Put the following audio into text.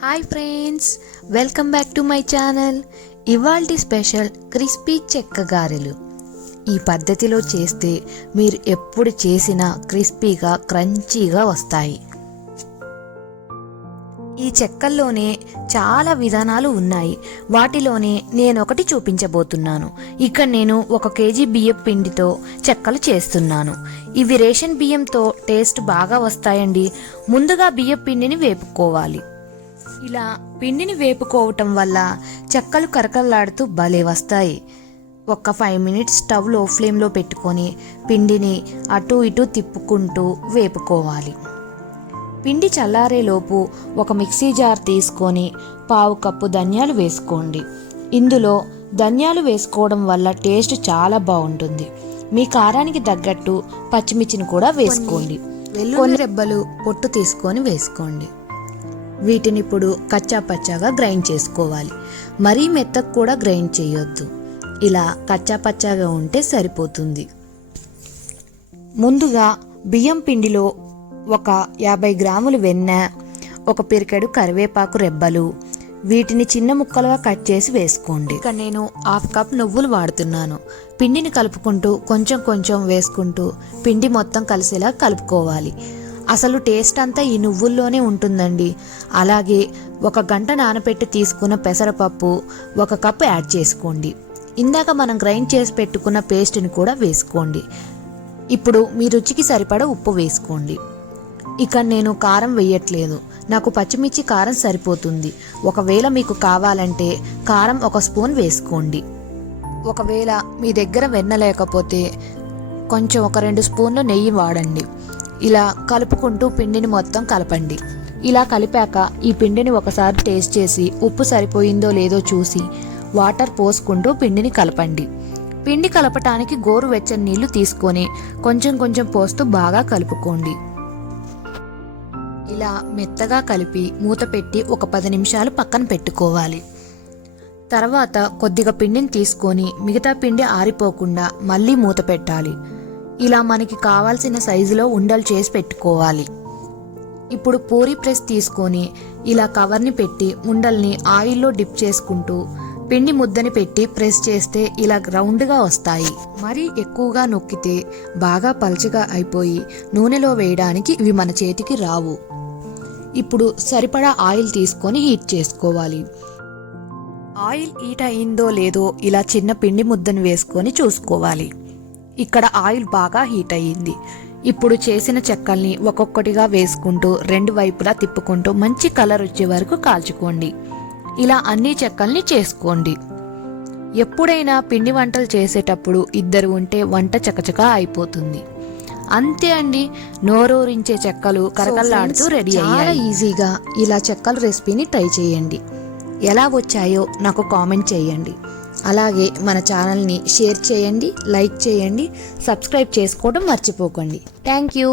Hi friends, welcome back to my channel. ఇవాల్టి special crispy చెక్క గారెలు. ఈ పద్ధతిలో చేస్తే మీరు ఎప్పుడు చేసినా క్రిస్పీగా క్రంచీగా వస్తాయి. ఈ చెక్కల్లోనే చాలా విధానాలు ఉన్నాయి. వాటిలోనే నేను ఒకటి చూపించబోతున్నాను. ఇక్కడ నేను 1 కేజీ బియ్యం పిండితో చెక్కలు చేస్తున్నాను. ఇవి రేషన్ బియ్యంతో టేస్ట్ బాగా వస్తాయండి. ముందుగా బియ్యం పిండిని వేపుకోవాలి. ఇలా పిండిని వేపుకోవటం వల్ల చెక్కలు కరకరలాడుతూ భలే వస్తాయి. 5 మినిట్స్ స్టవ్ లో ఫ్లేమ్లో పెట్టుకొని పిండిని అటు ఇటు తిప్పుకుంటూ వేపుకోవాలి. పిండి చల్లారేలోపు ఒక మిక్సీ జార్ తీసుకొని 1/2 కప్పు ధనియాలు వేసుకోండి. ఇందులో ధనియాలు వేసుకోవడం వల్ల టేస్ట్ చాలా బాగుంటుంది. మీ కారానికి తగ్గట్టు పచ్చిమిర్చిని కూడా వేసుకోండి. వెల్లుల్లి రెబ్బలు పొట్టు తీసుకొని వేసుకోండి. వీటిని ఇప్పుడు కచ్చా పచ్చాగా గ్రైండ్ చేసుకోవాలి. మరీ మెత్తకు కూడా గ్రైండ్ చేయొద్దు. ఇలా కచ్చా పచ్చాగా ఉంటే సరిపోతుంది. ముందుగా బియ్యం పిండిలో 50 గ్రాములు వెన్న, 1 పిరికెడు కరివేపాకు రెబ్బలు, వీటిని చిన్న ముక్కలుగా కట్ చేసి వేసుకోండి. ఇక్కడ నేను 1/2 కప్ నువ్వులు వాడుతున్నాను. పిండిని కలుపుకుంటూ కొంచెం కొంచెం వేసుకుంటూ పిండి మొత్తం కలిసేలా కలుపుకోవాలి. అసలు టేస్ట్ అంతా ఈ నువ్వుల్లోనే ఉంటుందండి. అలాగే 1 గంట నానబెట్టి తీసుకున్న పెసరపప్పు 1 కప్పు యాడ్ చేసుకోండి. ఇందాక మనం గ్రైండ్ చేసి పెట్టుకున్న పేస్ట్ని కూడా వేసుకోండి. ఇప్పుడు మీ రుచికి సరిపడా ఉప్పు వేసుకోండి. ఇక్కడ నేను కారం వేయట్లేదు. నాకు పచ్చిమిర్చి కారం సరిపోతుంది. ఒకవేళ మీకు కావాలంటే కారం 1 స్పూన్ వేసుకోండి. ఒకవేళ మీ దగ్గర వెన్న లేకపోతే కొంచెం 2 స్పూన్లు నెయ్యి వాడండి. ఇలా కలుపుకుంటూ పిండిని మొత్తం కలపండి. ఇలా కలిపాక ఈ పిండిని ఒకసారి టేస్ట్ చేసి ఉప్పు సరిపోయిందో లేదో చూసి వాటర్ పోసుకుంటూ పిండిని కలపండి. పిండి కలపటానికి గోరువెచ్చని నీళ్లు తీసుకొని కొంచెం కొంచెం పోస్తూ బాగా కలుపుకోండి. ఇలా మెత్తగా కలిపి మూత పెట్టి 10 నిమిషాలు పక్కన పెట్టుకోవాలి. తర్వాత కొద్దిగా పిండిని తీసుకొని మిగతా పిండి ఆరిపోకుండా మళ్ళీ మూత పెట్టాలి. ఇలా మనకి కావాల్సిన సైజులో ఉండలు చేసి పెట్టుకోవాలి. ఇప్పుడు పూరీ ప్రెస్ తీసుకొని ఇలా కవర్ని పెట్టి ఉండల్ని ఆయిల్లో డిప్ చేసుకుంటూ పిండి ముద్దని పెట్టి ప్రెస్ చేస్తే ఇలా రౌండ్గా వస్తాయి. మరీ ఎక్కువగా నొక్కితే బాగా పల్చగా అయిపోయి నూనెలో వేయడానికి ఇవి మన చేతికి రావు. ఇప్పుడు సరిపడా ఆయిల్ తీసుకొని హీట్ చేసుకోవాలి. ఆయిల్ హీట్ అయిందో లేదో ఇలా చిన్న పిండి ముద్దని వేసుకొని చూసుకోవాలి. ఇక్కడ ఆయిల్ బాగా హీట్ అయ్యింది. ఇప్పుడు చేసిన చెక్కల్ని ఒక్కొక్కటిగా వేసుకుంటూ 2 వైపులా తిప్పుకుంటూ మంచి కలర్ వచ్చే వరకు కాల్చుకోండి. ఇలా అన్ని చెక్కల్ని చేసుకోండి. ఎప్పుడైనా పిండి వంటలు చేసేటప్పుడు 2 ఉంటే వంట చకచకా అయిపోతుంది. అంతే అండి, నోరూరించే చెక్కలు కరకరలాడుతూ రెడీ అయ్యాయి. చాలా ఈజీగా ఇలా చెక్కల రెసిపీని ట్రై చేయండి. ఎలా వచ్చాయో నాకు కామెంట్ చేయండి. అలాగే మన ఛానల్ని షేర్ చేయండి, లైక్ చేయండి, సబ్స్క్రైబ్ చేసుకోవడం మర్చిపోకండి. Thank you.